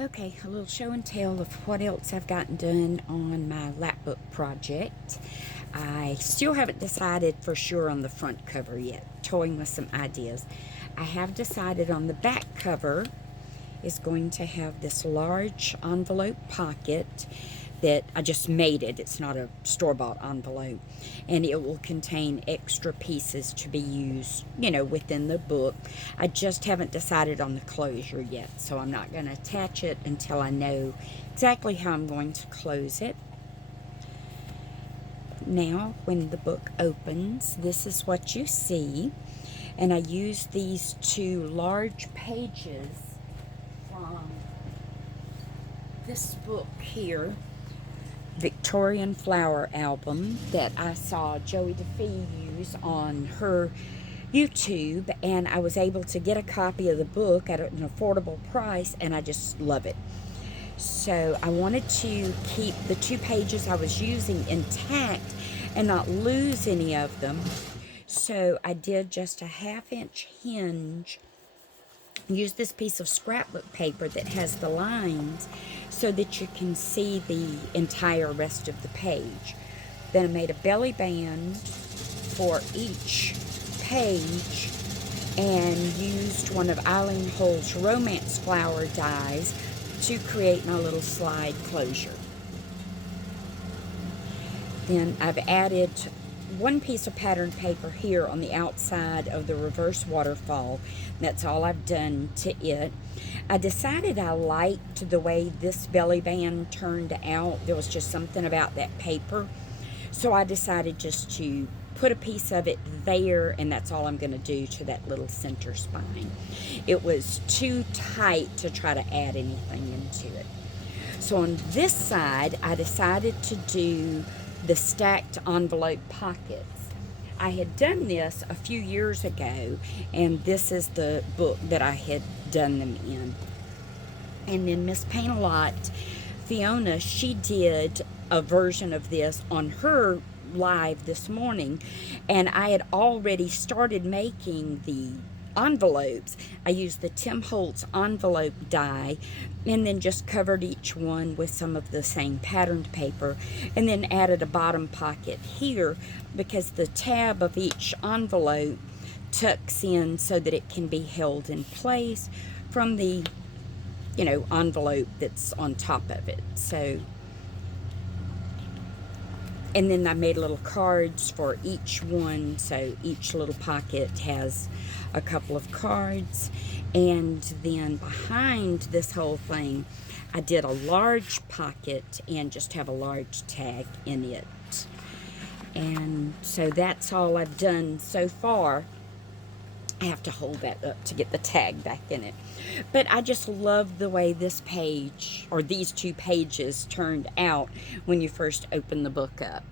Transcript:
Okay, a little show and tell of what else I've gotten done on my lapbook project. I still haven't decided for sure on the front cover yet, toying with some ideas. I have decided on the back cover is going to have this large envelope pocket that I just made it. It's not a store-bought envelope. And it will contain extra pieces to be used, within the book. I just haven't decided on the closure yet, so I'm not going to attach it until I know exactly how I'm going to close it. Now, when the book opens, this is what you see. And I used these two large pages from this book here, Victorian Flower album, that I saw Joey DeFee use on her YouTube, and I was able to get a copy of the book at an affordable price, and I just love it. So I wanted to keep the two pages I was using intact and not lose any of them. So I did just a 1/2 inch hinge. Use this piece of scrapbook paper that has the lines so that you can see the entire rest of the page. Then I made a belly band for each page and used one of Eileen Hull's Romance Flower dies to create my little slide closure. Then I've added one piece of patterned paper here on the outside of the reverse waterfall. That's all I've done to it. I decided I liked the way this belly band turned out. There was just something about that paper. So I decided just to put a piece of it there, and that's all I'm going to do to that little center spine. It was too tight to try to add anything into it. So on this side, I decided to do the stacked envelope pockets. I had done this a few years ago, and this is the book that I had done them in. And then Miss Paint-A-Lot, Fiona, she did a version of this on her live this morning, and I had already started making the envelopes. I used the Tim Holtz envelope die and then just covered each one with some of the same patterned paper, and then added a bottom pocket here because the tab of each envelope tucks in so that it can be held in place from the envelope that's on top of it. So, and then I made little cards for each one, so each little pocket has a couple of cards. And then behind this whole thing, I did a large pocket and just have a large tag in it. And so that's all I've done so far. I have to hold that up to get the tag back in it. But I just love the way this page, or these two pages, turned out when you first open the book up.